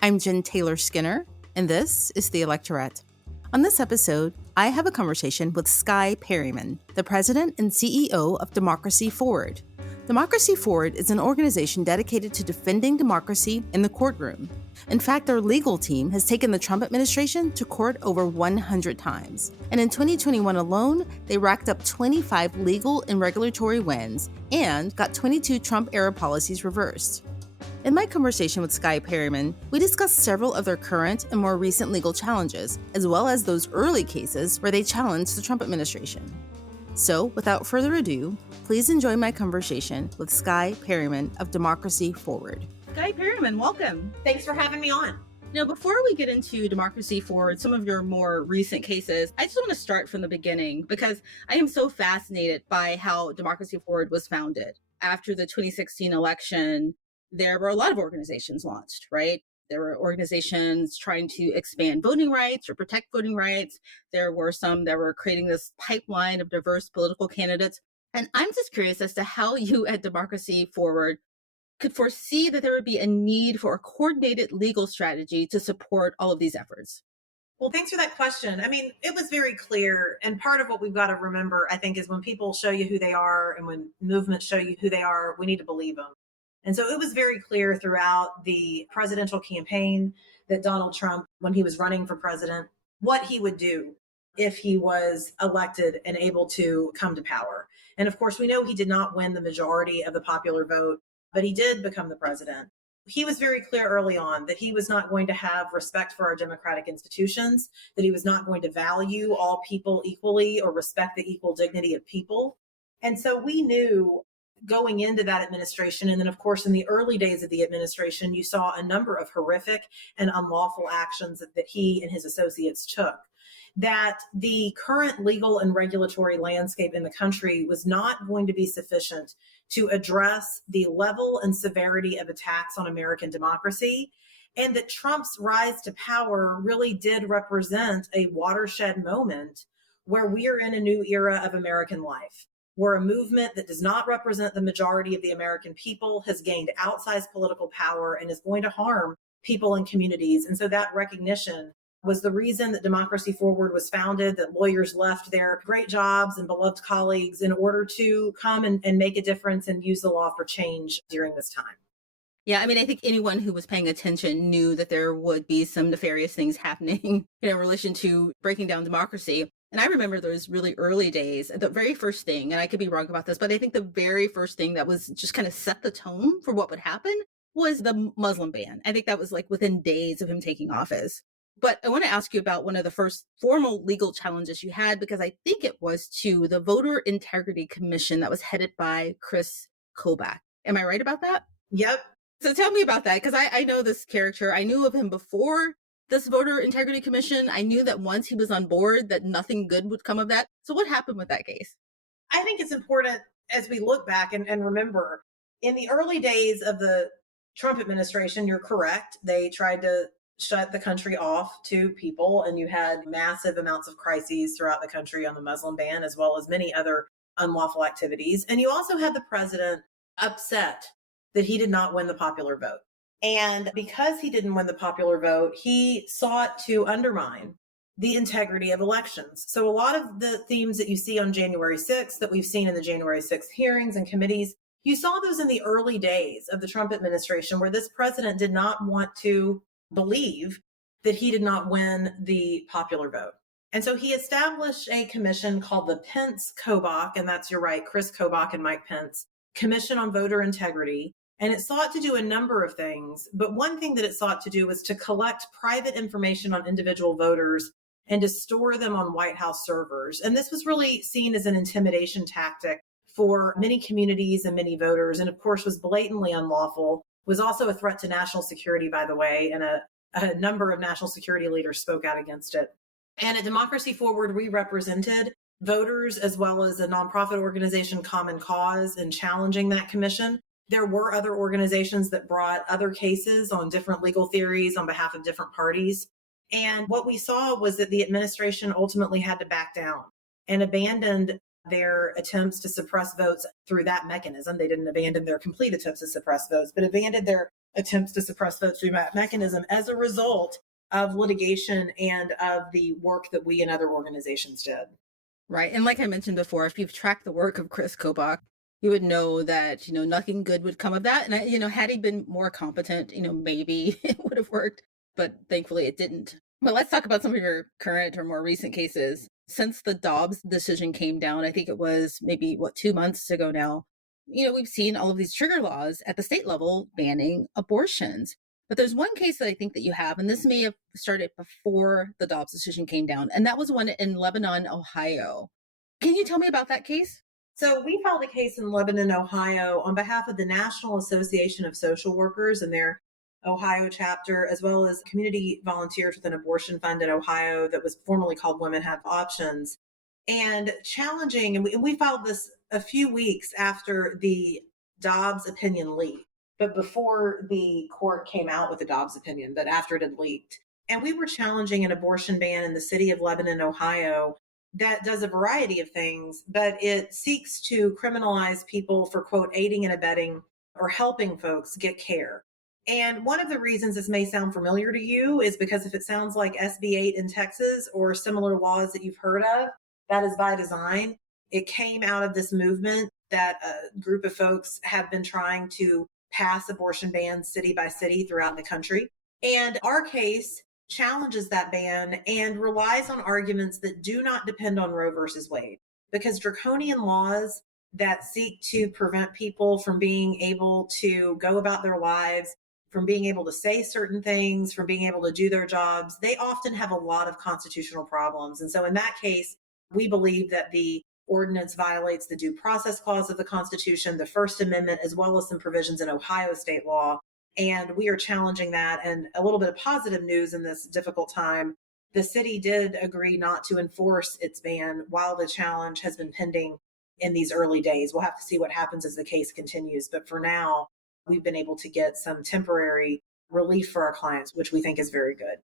I'm Jen Taylor Skinner, and this is the Electorette. On this episode, I have a conversation with Skye Perryman, the president and CEO of Democracy Forward. Democracy Forward is an organization dedicated to defending democracy in the courtroom. In fact, their legal team has taken the Trump administration to court over 100 times. And in 2021 alone, they racked up 25 legal and regulatory wins and got 22 Trump-era policies reversed. In my conversation with Skye Perryman, we discussed several of their current and more recent legal challenges, as well as those early cases where they challenged the Trump administration. So, without further ado, please enjoy my conversation with Skye Perryman of Democracy Forward. Skye Perryman, welcome. Thanks for having me on. Now, before we get into Democracy Forward, some of your more recent cases, I just want to start from the beginning because I am so fascinated by how Democracy Forward was founded. After the 2016 election, there were a lot of organizations launched, right? There were organizations trying to expand voting rights or protect voting rights. There were some that were creating this pipeline of diverse political candidates. And I'm just curious as to how you at Democracy Forward could foresee that there would be a need for a coordinated legal strategy to support all of these efforts. Well, thanks for that question. I mean, it was very clear. And part of what we've got to remember, I think, is when people show you who they are and when movements show you who they are, we need to believe them. And so it was very clear throughout the presidential campaign that Donald Trump, when he was running for president, what he would do if he was elected and able to come to power. And of course, we know he did not win the majority of the popular vote, but he did become the president. He was very clear early on that he was not going to have respect for our democratic institutions, that he was not going to value all people equally or respect the equal dignity of people. And so we knew going into that administration, and then of course in the early days of the administration, you saw a number of horrific and unlawful actions that he and his associates took, that the current legal and regulatory landscape in the country was not going to be sufficient to address the level and severity of attacks on American democracy, and that Trump's rise to power really did represent a watershed moment where we are in a new era of American life, where a movement that does not represent the majority of the American people has gained outsized political power and is going to harm people and communities. And so that recognition was the reason that Democracy Forward was founded, that lawyers left their great jobs and beloved colleagues in order to come and make a difference and use the law for change during this time. Yeah, I mean, I think anyone who was paying attention knew that there would be some nefarious things happening in relation to breaking down democracy. And I remember those really early days, the very first thing, and I could be wrong about this, but I think the very first thing that was just kind of set the tone for what would happen was the Muslim ban. I think that was like within days of him taking office. But I want to ask you about one of the first formal legal challenges you had, because I think it was to the Voter Integrity Commission that was headed by Chris Kobach. Am I right about that? Yep. So tell me about that, because I know this character. I knew of him before this Voter Integrity Commission. I knew that once he was on board that nothing good would come of that. So what happened with that case? I think it's important as we look back and remember, in the early days of the Trump administration, you're correct. They tried to shut the country off to people, and you had massive amounts of crises throughout the country on the Muslim ban, as well as many other unlawful activities. And you also had the president upset that he did not win the popular vote. And because he didn't win the popular vote, he sought to undermine the integrity of elections. So a lot of the themes that you see on January 6th, that we've seen in the January 6th hearings and committees, you saw those in the early days of the Trump administration, where this president did not want to believe that he did not win the popular vote. And so he established a commission called the Pence-Kobach, and that's, you're right, Chris Kobach and Mike Pence, Commission on Voter Integrity. And it sought to do a number of things, but one thing that it sought to do was to collect private information on individual voters and to store them on White House servers. And this was really seen as an intimidation tactic for many communities and many voters, and of course was blatantly unlawful, was also a threat to national security, by the way, and a number of national security leaders spoke out against it. And at Democracy Forward, we represented voters as well as a nonprofit organization, Common Cause, in challenging that commission. There were other organizations that brought other cases on different legal theories on behalf of different parties. And what we saw was that the administration ultimately had to back down and abandoned their attempts to suppress votes through that mechanism. They didn't abandon their complete attempts to suppress votes, but abandoned their attempts to suppress votes through that mechanism as a result of litigation and of the work that we and other organizations did. Right. And like I mentioned before, if you've tracked the work of Chris Kobach, you would know that, nothing good would come of that. And, had he been more competent, maybe it would have worked, but thankfully it didn't. But let's talk about some of your current or more recent cases. Since the Dobbs decision came down, I think it was maybe, 2 months ago now, we've seen all of these trigger laws at the state level banning abortions. But there's one case that I think that you have, and this may have started before the Dobbs decision came down, and that was one in Lebanon, Ohio. Can you tell me about that case? So we filed a case in Lebanon, Ohio on behalf of the National Association of Social Workers and their Ohio chapter, as well as community volunteers with an abortion fund in Ohio that was formerly called Women Have Options, and challenging, and we filed this a few weeks after the Dobbs opinion leaked, but before the court came out with the Dobbs opinion, but after it had leaked. And we were challenging an abortion ban in the city of Lebanon, Ohio, that does a variety of things, but it seeks to criminalize people for, quote, aiding and abetting or helping folks get care. And one of the reasons this may sound familiar to you is because if it sounds like SB 8 in Texas or similar laws that you've heard of, that is by design. It came out of this movement that a group of folks have been trying to pass abortion bans city by city throughout the country. And our case challenges that ban and relies on arguments that do not depend on Roe versus Wade, because draconian laws that seek to prevent people from being able to go about their lives, from being able to say certain things, from being able to do their jobs, they often have a lot of constitutional problems. And so in that case, we believe that the ordinance violates the Due Process Clause of the Constitution, the First Amendment, as well as some provisions in Ohio state law. And we are challenging that. And a little bit of positive news in this difficult time, the city did agree not to enforce its ban while the challenge has been pending in these early days. We'll have to see what happens as the case continues. But for now, we've been able to get some temporary relief for our clients, which we think is very good.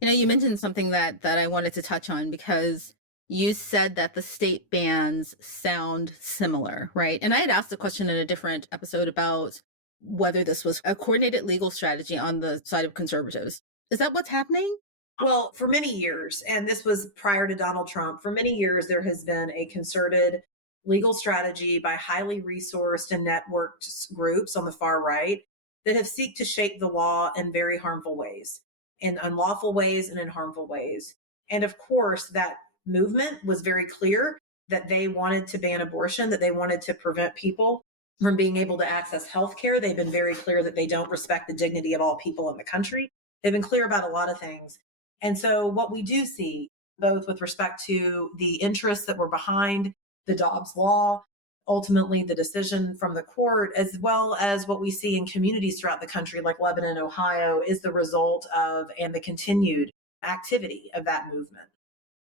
You mentioned something that I wanted to touch on, because you said that the state bans sound similar, right? And I had asked a question in a different episode about whether this was a coordinated legal strategy on the side of conservatives. Is that what's happening? Well, for many years, and this was prior to Donald Trump, for many years, there has been a concerted legal strategy by highly resourced and networked groups on the far right that have sought to shape the law in very harmful ways, in unlawful ways and in harmful ways. And of course, that movement was very clear that they wanted to ban abortion, that they wanted to prevent people from being able to access health care. They've been very clear that they don't respect the dignity of all people in the country. They've been clear about a lot of things. And so what we do see, both with respect to the interests that were behind the Dobbs law, ultimately the decision from the court, as well as what we see in communities throughout the country, like Lebanon, Ohio, is the result of and the continued activity of that movement.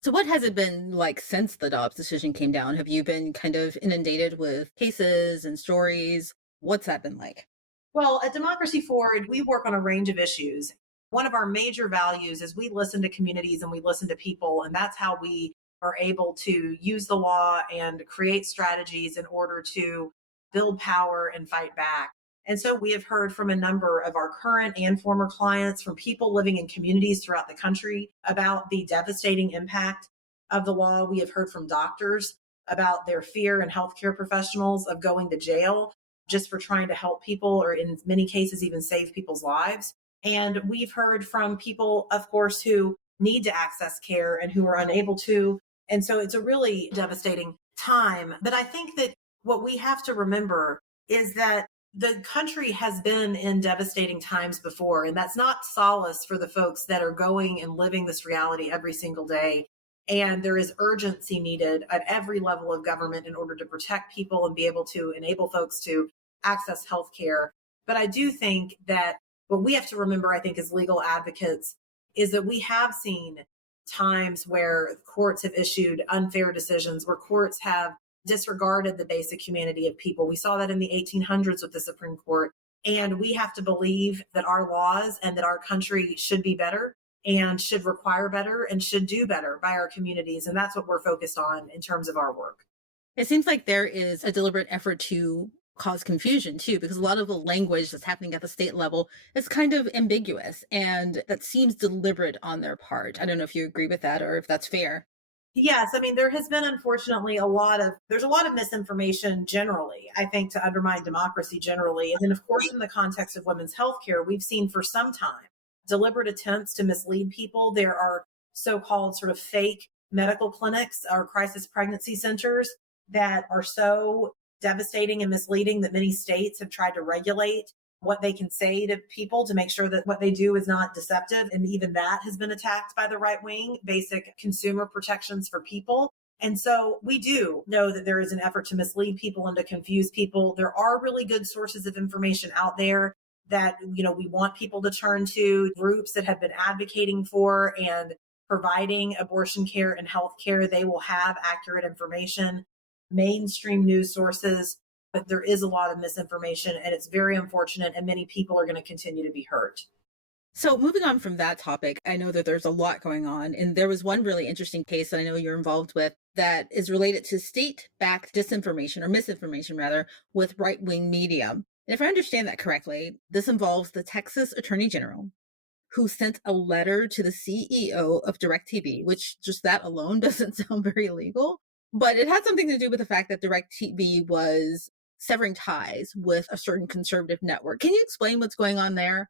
So what has it been like since the Dobbs decision came down? Have you been kind of inundated with cases and stories? What's that been like? Well, at Democracy Forward, we work on a range of issues. One of our major values is we listen to communities and we listen to people, and that's how we are able to use the law and create strategies in order to build power and fight back. And so we have heard from a number of our current and former clients, from people living in communities throughout the country, about the devastating impact of the law. We have heard from doctors about their fear, and healthcare professionals of going to jail just for trying to help people, or in many cases, even save people's lives. And we've heard from people, of course, who need to access care and who are unable to. And so it's a really devastating time. But I think that what we have to remember is that the country has been in devastating times before, and that's not solace for the folks that are going and living this reality every single day. And there is urgency needed at every level of government in order to protect people and be able to enable folks to access health care. But I do think that what we have to remember, I think, as legal advocates, is that we have seen times where courts have issued unfair decisions, where courts have disregarded the basic humanity of people. We saw that in the 1800s with the Supreme Court. And we have to believe that our laws and that our country should be better and should require better and should do better by our communities. And that's what we're focused on in terms of our work. It seems like there is a deliberate effort to cause confusion too, because a lot of the language that's happening at the state level is kind of ambiguous and that seems deliberate on their part. I don't know if you agree with that or if that's fair. Yes, I mean there has been unfortunately there's a lot of misinformation generally, I think, to undermine democracy generally. And then of course in the context of women's health care, we've seen for some time deliberate attempts to mislead people. There are so-called sort of fake medical clinics or crisis pregnancy centers that are so devastating and misleading that many states have tried to regulate what they can say to people to make sure that what they do is not deceptive. And even that has been attacked by the right wing, basic consumer protections for people. And so we do know that there is an effort to mislead people and to confuse people. There are really good sources of information out there that, we want people to turn to, groups that have been advocating for and providing abortion care and health care. They will have accurate information, mainstream news sources, but there is a lot of misinformation and it's very unfortunate, and many people are going to continue to be hurt. So moving on from that topic, I know that there's a lot going on, and there was one really interesting case that I know you're involved with that is related to state-backed disinformation or misinformation rather with right-wing media. And if I understand that correctly, this involves the Texas Attorney General who sent a letter to the CEO of DirecTV, which just that alone doesn't sound very legal, but it had something to do with the fact that DirecTV was severing ties with a certain conservative network. Can you explain what's going on there?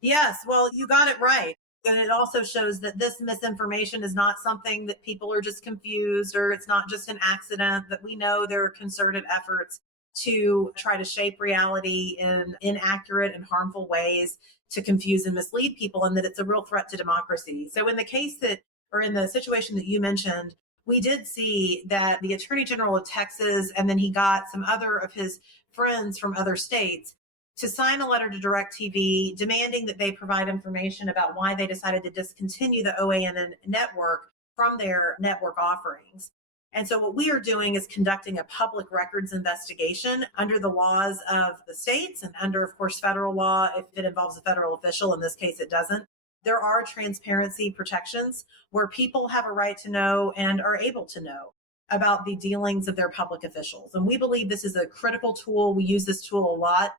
Yes, well, you got it right. And it also shows that this misinformation is not something that people are just confused, or it's not just an accident, that we know there are concerted efforts to try to shape reality in inaccurate and harmful ways to confuse and mislead people, and that it's a real threat to democracy. So in the case that, or in the situation that you mentioned, we did see that the Attorney General of Texas, and then he got some other of his friends from other states to sign a letter to DirecTV demanding that they provide information about why they decided to discontinue the OANN network from their network offerings. And so what we are doing is conducting a public records investigation under the laws of the states and under, of course, federal law if it involves a federal official. In this case, it doesn't. There are transparency protections where people have a right to know and are able to know about the dealings of their public officials. And we believe this is a critical tool. We use this tool a lot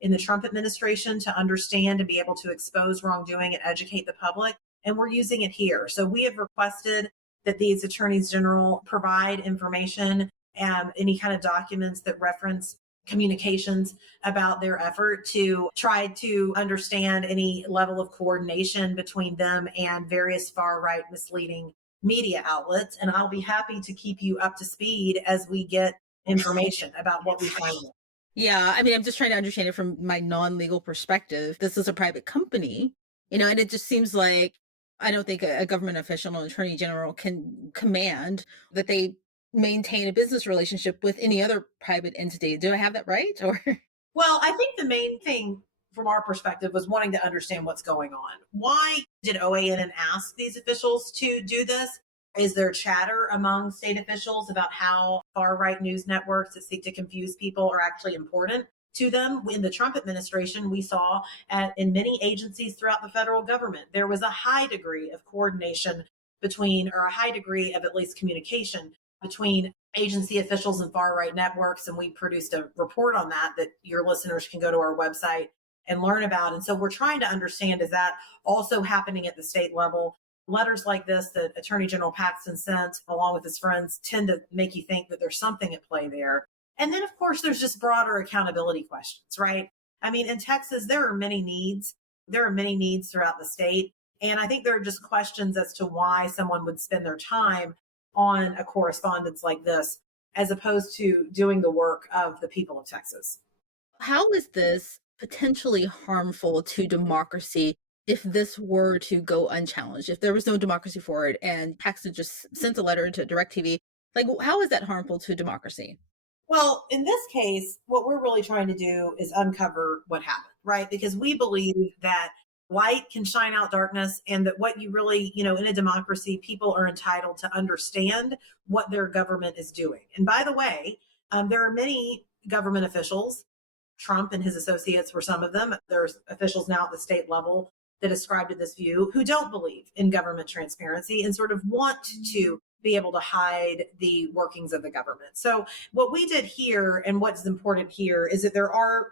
in the Trump administration to understand and be able to expose wrongdoing and educate the public. And we're using it here. So we have requested that these attorneys general provide information and any kind of documents that reference communications about their effort to try to understand any level of coordination between them and various far right misleading media outlets. And I'll be happy to keep you up to speed as we get information about what we find. Yeah, I mean, I'm just trying to understand it from my non-legal perspective. This is a private company, and it just seems like I don't think a government official, an attorney general, can command that they maintain a business relationship with any other private entity. Do I have that right? Or Well, I think the main thing from our perspective was wanting to understand what's going on. Why did OANN ask these officials to do this? Is there chatter among state officials about how far right news networks that seek to confuse people are actually important to them? In the Trump administration, we saw in many agencies throughout the federal government, there was a high degree of coordination between, or a high degree of at least communication between agency officials and far right networks. And we produced a report on that your listeners can go to our website and learn about. And so we're trying to understand, is that also happening at the state level? Letters like this that Attorney General Paxton sent along with his friends tend to make you think that there's something at play there. And then, of course, there's just broader accountability questions, right? I mean, in Texas, there are many needs. There are many needs throughout the state. And I think there are just questions as to why someone would spend their time on a correspondence like this, as opposed to doing the work of the people of Texas. how is this potentially harmful to democracy if this were to go unchallenged? If there was no democracy for it and Paxton just sent a letter to DirecTV, like how is that harmful to democracy? Well, in this case, what we're really trying to do is uncover what happened, right? Because we believe that light can shine out darkness, and that what you really, in a democracy, people are entitled to understand what their government is doing. And by the way, there are many government officials, Trump and his associates were some of them. There's officials now at the state level that ascribe to this view who don't believe in government transparency and sort of want to be able to hide the workings of the government. So what we did here and what's important here is that there are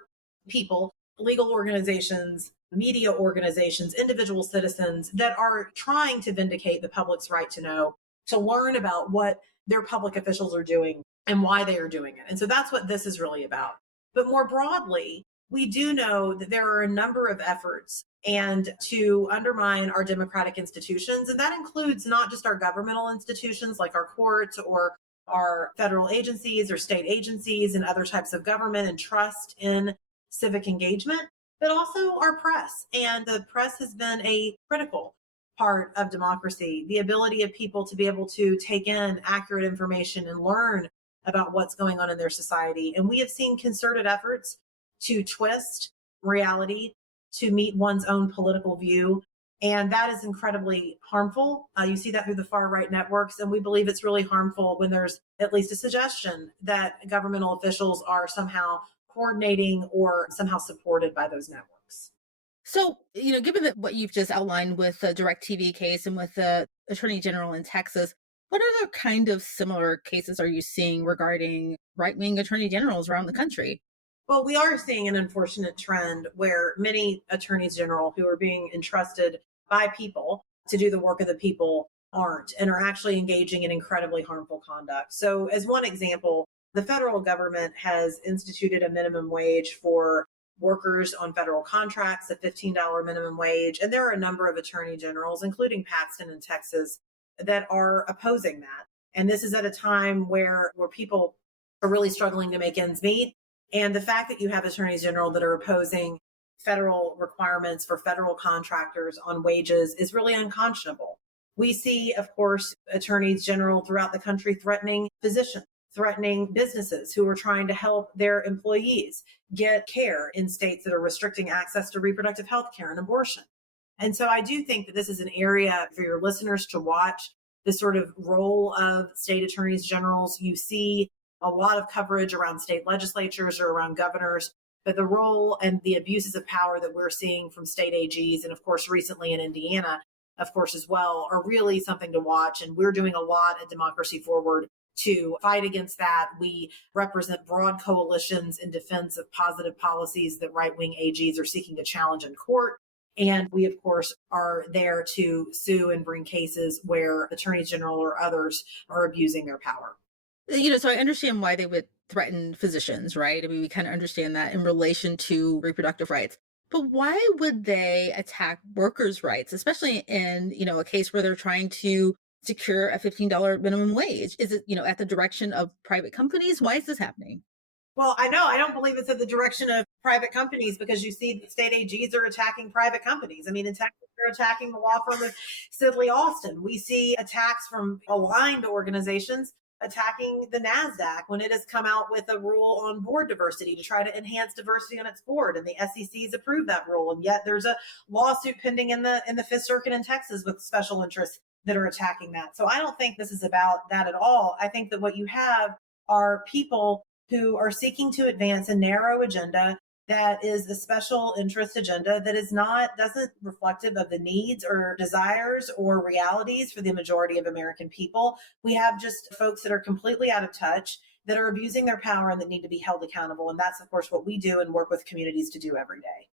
people, legal organizations, media organizations, individual citizens that are trying to vindicate the public's right to know, to learn about what their public officials are doing and why they are doing it. And so that's what this is really about. But more broadly, we do know that there are a number of efforts and to undermine our democratic institutions. And that includes not just our governmental institutions like our courts or our federal agencies or state agencies and other types of government and trust in civic engagement, but also our press. And the press has been a critical part of democracy, the ability of people to be able to take in accurate information and learn about what's going on in their society. And we have seen concerted efforts to twist reality to meet one's own political view. And that is incredibly harmful. You see that through the far right networks. And we believe it's really harmful when there's at least a suggestion that governmental officials are somehow coordinating or somehow supported by those networks. So, given that what you've just outlined with the DirecTV case and with the Attorney General in Texas, what other kind of similar cases are you seeing regarding right-wing attorney generals around the country? Well, we are seeing an unfortunate trend where many attorneys general who are being entrusted by people to do the work of the people aren't and are actually engaging in incredibly harmful conduct. So, as one example, the federal government has instituted a minimum wage for workers on federal contracts, a $15 minimum wage. And there are a number of attorney generals, including Paxton in Texas, that are opposing that. And this is at a time where people are really struggling to make ends meet. And the fact that you have attorneys general that are opposing federal requirements for federal contractors on wages is really unconscionable. We see, of course, attorneys general throughout the country threatening physicians, threatening businesses who are trying to help their employees get care in states that are restricting access to reproductive health care and abortion. And so I do think that this is an area for your listeners to watch, the sort of role of state attorneys generals. You see a lot of coverage around state legislatures or around governors, but the role and the abuses of power that we're seeing from state AGs, and of course, recently in Indiana, of course, as well, are really something to watch. And we're doing a lot at Democracy Forward to fight against that. We represent broad coalitions in defense of positive policies that right-wing AGs are seeking to challenge in court. And we, of course, are there to sue and bring cases where attorneys general or others are abusing their power. So I understand why they would threaten physicians, right? I mean, we kind of understand that in relation to reproductive rights. But why would they attack workers' rights, especially in, a case where they're trying to secure a $15 minimum wage? Is it, at the direction of private companies? Why is this happening? Well, I know. I don't believe it's at the direction of private companies because you see state AGs are attacking private companies. I mean, in Texas, they're attacking the law firm of Sidley Austin. We see attacks from aligned organizations attacking the NASDAQ when it has come out with a rule on board diversity to try to enhance diversity on its board. And the SEC has approved that rule. And yet there's a lawsuit pending in the Fifth Circuit in Texas with special interests that are attacking that. So I don't think this is about that at all. I think that what you have are people who are seeking to advance a narrow agenda that is a special interest agenda that doesn't reflective of the needs or desires or realities for the majority of American people. We have just folks that are completely out of touch, that are abusing their power and that need to be held accountable. And that's, of course, what we do and work with communities to do every day.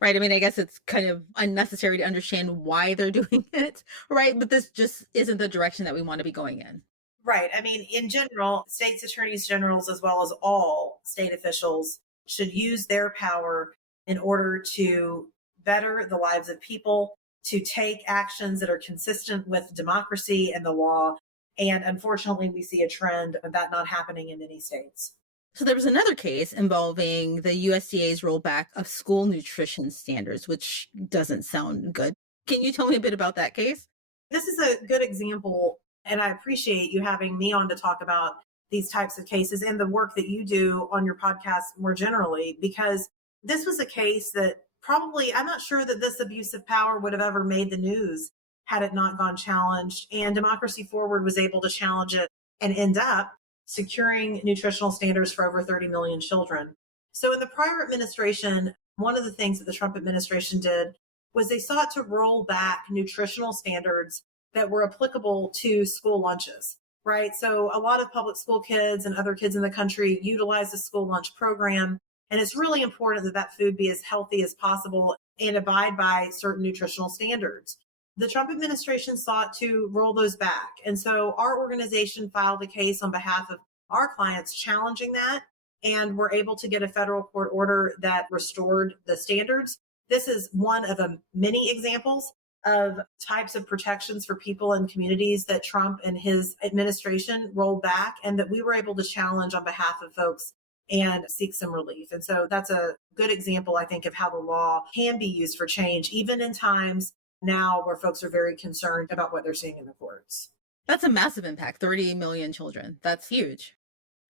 Right. I mean, I guess it's kind of unnecessary to understand why they're doing it, right? But this just isn't the direction that we want to be going in. Right. I mean, in general, states attorneys generals, as well as all state officials, should use their power in order to better the lives of people, to take actions that are consistent with democracy and the law. And unfortunately, we see a trend of that not happening in many states. So there was another case involving the USDA's rollback of school nutrition standards, which doesn't sound good. Can you tell me a bit about that case? This is a good example, and I appreciate you having me on to talk about these types of cases and the work that you do on your podcast more generally, because this was a case that probably, I'm not sure that this abuse of power would have ever made the news had it not gone challenged. And Democracy Forward was able to challenge it and end up securing nutritional standards for over 30 million children. So in the prior administration, one of the things that the Trump administration did was they sought to roll back nutritional standards that were applicable to school lunches, right? So a lot of public school kids and other kids in the country utilize the school lunch program. And it's really important that that food be as healthy as possible and abide by certain nutritional standards. The Trump administration sought to roll those back. And so our organization filed a case on behalf of our clients challenging that. And we're able to get a federal court order that restored the standards. This is one of many examples of types of protections for people and communities that Trump and his administration rolled back and that we were able to challenge on behalf of folks and seek some relief. And so that's a good example, I think, of how the law can be used for change, even in times now where folks are very concerned about what they're seeing in the courts. That's a massive impact, 30 million children. That's huge.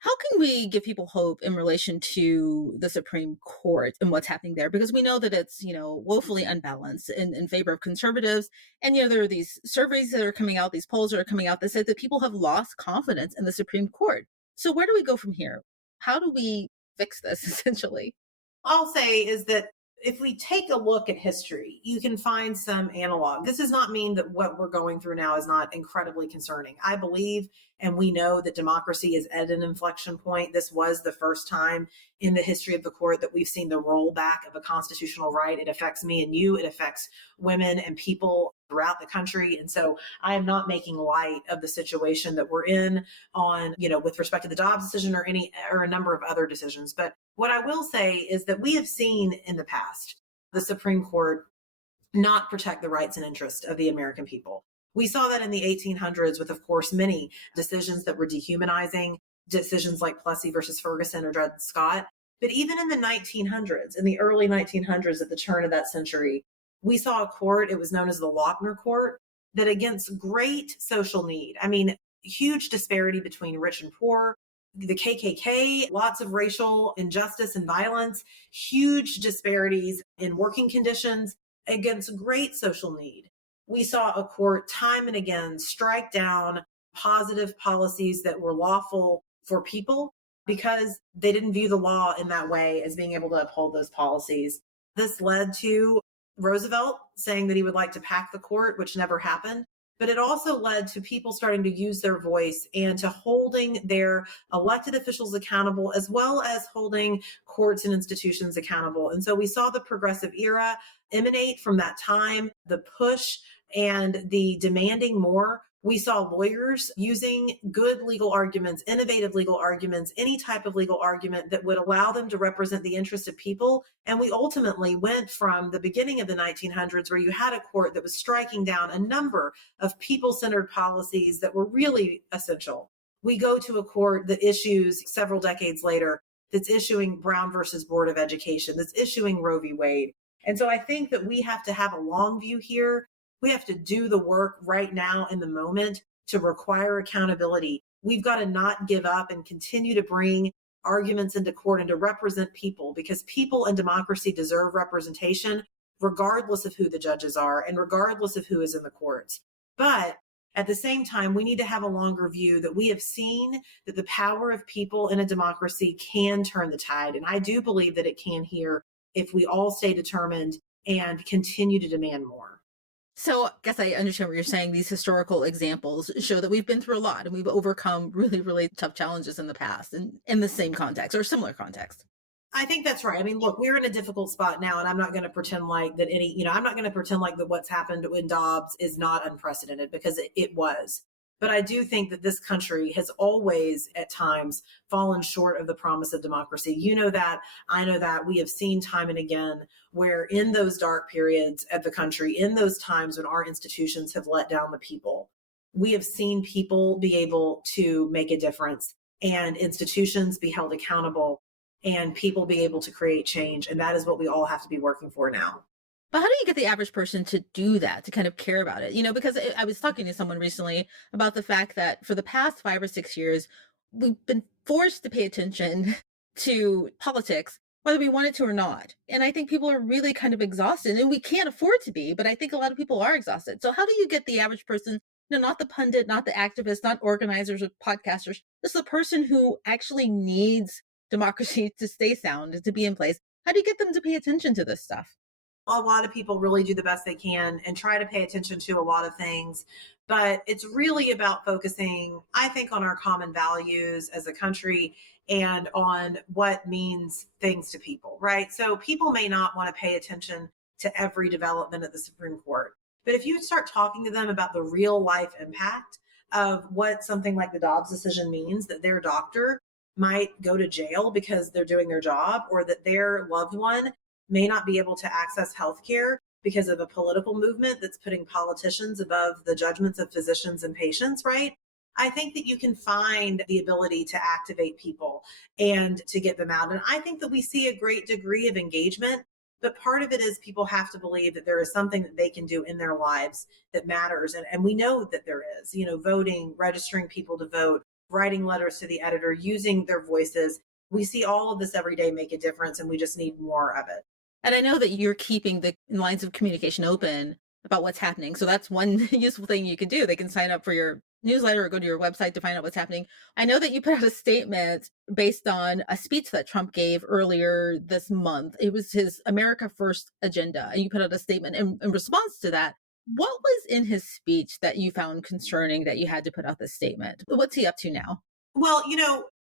How can we give people hope in relation to the Supreme Court and what's happening there? Because we know that it's, woefully unbalanced in favor of conservatives. And, there are these surveys that are coming out, these polls that are coming out that say that people have lost confidence in the Supreme Court. So where do we go from here? How do we fix this, essentially? I'll say is that if we take a look at history, you can find some analog. This does not mean that what we're going through now is not incredibly concerning. I believe and we know that democracy is at an inflection point. This was the first time in the history of the court that we've seen the rollback of a constitutional right. It affects me and you. It affects women and people throughout the country. And so I am not making light of the situation that we're in on, with respect to the Dobbs decision or a number of other decisions. But what I will say is that we have seen in the past the Supreme Court not protect the rights and interests of the American people. We saw that in the 1800s with, of course, many decisions that were dehumanizing, decisions like Plessy versus Ferguson or Dred Scott. But even in the 1900s, in the early 1900s, at the turn of that century, we saw a court, it was known as the Lochner Court, that against great social need, huge disparity between rich and poor, the KKK, lots of racial injustice and violence, huge disparities in working conditions against great social need. We saw a court time and again strike down positive policies that were lawful for people because they didn't view the law in that way as being able to uphold those policies. This led to Roosevelt saying that he would like to pack the court, which never happened. But it also led to people starting to use their voice and to holding their elected officials accountable, as well as holding courts and institutions accountable. And so we saw the progressive era emanate from that time, the push and the demanding more. We saw lawyers using good legal arguments, innovative legal arguments, any type of legal argument that would allow them to represent the interests of people. And we ultimately went from the beginning of the 1900s, where you had a court that was striking down a number of people-centered policies that were really essential. We go to a court that issues several decades later, that's issuing Brown versus Board of Education, that's issuing Roe v. Wade. And so I think that we have to have a long view here. We have to do the work right now in the moment to require accountability. We've got to not give up and continue to bring arguments into court and to represent people, because people and democracy deserve representation regardless of who the judges are and regardless of who is in the courts. But at the same time, we need to have a longer view that we have seen that the power of people in a democracy can turn the tide. And I do believe that it can here if we all stay determined and continue to demand more. So I guess I understand what you're saying. These historical examples show that we've been through a lot and we've overcome really, really tough challenges in the past and in the same context or similar context. I think that's right. Look, we're in a difficult spot now, and I'm not going to pretend like that I'm not going to pretend like that what's happened in Dobbs is not unprecedented, because it was. But I do think that this country has always, at times, fallen short of the promise of democracy. You know that, I know that. We have seen time and again where in those dark periods of the country, in those times when our institutions have let down the people, we have seen people be able to make a difference and institutions be held accountable and people be able to create change. And that is what we all have to be working for now. But how do you get the average person to do that, to kind of care about it? Because I was talking to someone recently about the fact that for the past 5 or 6 years, we've been forced to pay attention to politics, whether we wanted to or not. And I think people are really kind of exhausted, and we can't afford to be, but I think a lot of people are exhausted. So how do you get the average person, not the pundit, not the activist, not organizers or podcasters, just the person who actually needs democracy to stay sound and to be in place? How do you get them to pay attention to this stuff? A lot of people really do the best they can and try to pay attention to a lot of things. But it's really about focusing, I think, on our common values as a country and on what means things to people, right? So people may not want to pay attention to every development at the Supreme Court. But if you start talking to them about the real life impact of what something like the Dobbs decision means, that their doctor might go to jail because they're doing their job, or that their loved one may not be able to access health care because of a political movement that's putting politicians above the judgments of physicians and patients, right? I think that you can find the ability to activate people and to get them out. And I think that we see a great degree of engagement, but part of it is people have to believe that there is something that they can do in their lives that matters. And we know that there is, voting, registering people to vote, writing letters to the editor, using their voices. We see all of this every day make a difference, and we just need more of it. And I know that you're keeping the lines of communication open about what's happening. So that's one useful thing you can do. They can sign up for your newsletter or go to your website to find out what's happening. I know that you put out a statement based on a speech that Trump gave earlier this month. It was his America First agenda. And you put out a statement in response to that. What was in his speech that you found concerning that you had to put out this statement? What's he up to now? Well,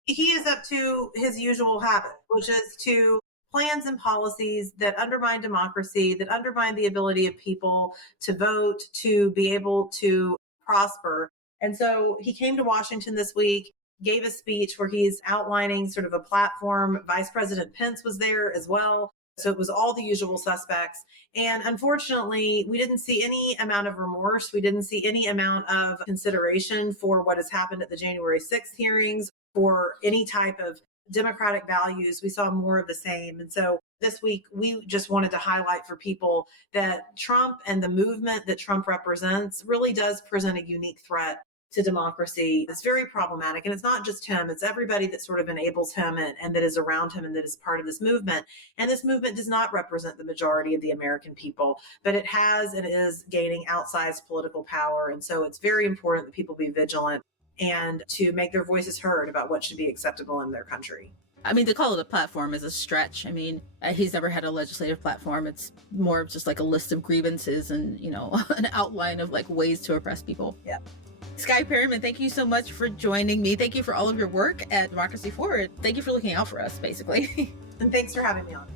he is up to his usual habit, which is to plans and policies that undermine democracy, that undermine the ability of people to vote, to be able to prosper. And so he came to Washington this week, gave a speech where he's outlining sort of a platform. Vice President Pence was there as well. So it was all the usual suspects. And unfortunately, we didn't see any amount of remorse. We didn't see any amount of consideration for what has happened at the January 6th hearings, for any type of democratic values. We saw more of the same. And so this week, we just wanted to highlight for people that Trump and the movement that Trump represents really does present a unique threat to democracy. It's very problematic. And it's not just him, it's everybody that sort of enables him and that is around him and that is part of this movement. And this movement does not represent the majority of the American people, but it has and is gaining outsized political power. And so it's very important that people be vigilant and to make their voices heard about what should be acceptable in their country. I mean, to call it a platform is a stretch. I mean, he's never had a legislative platform. It's more of just like a list of grievances and, an outline of like ways to oppress people. Yeah. Skye Perryman, thank you so much for joining me. Thank you for all of your work at Democracy Forward. Thank you for looking out for us, basically. And thanks for having me on.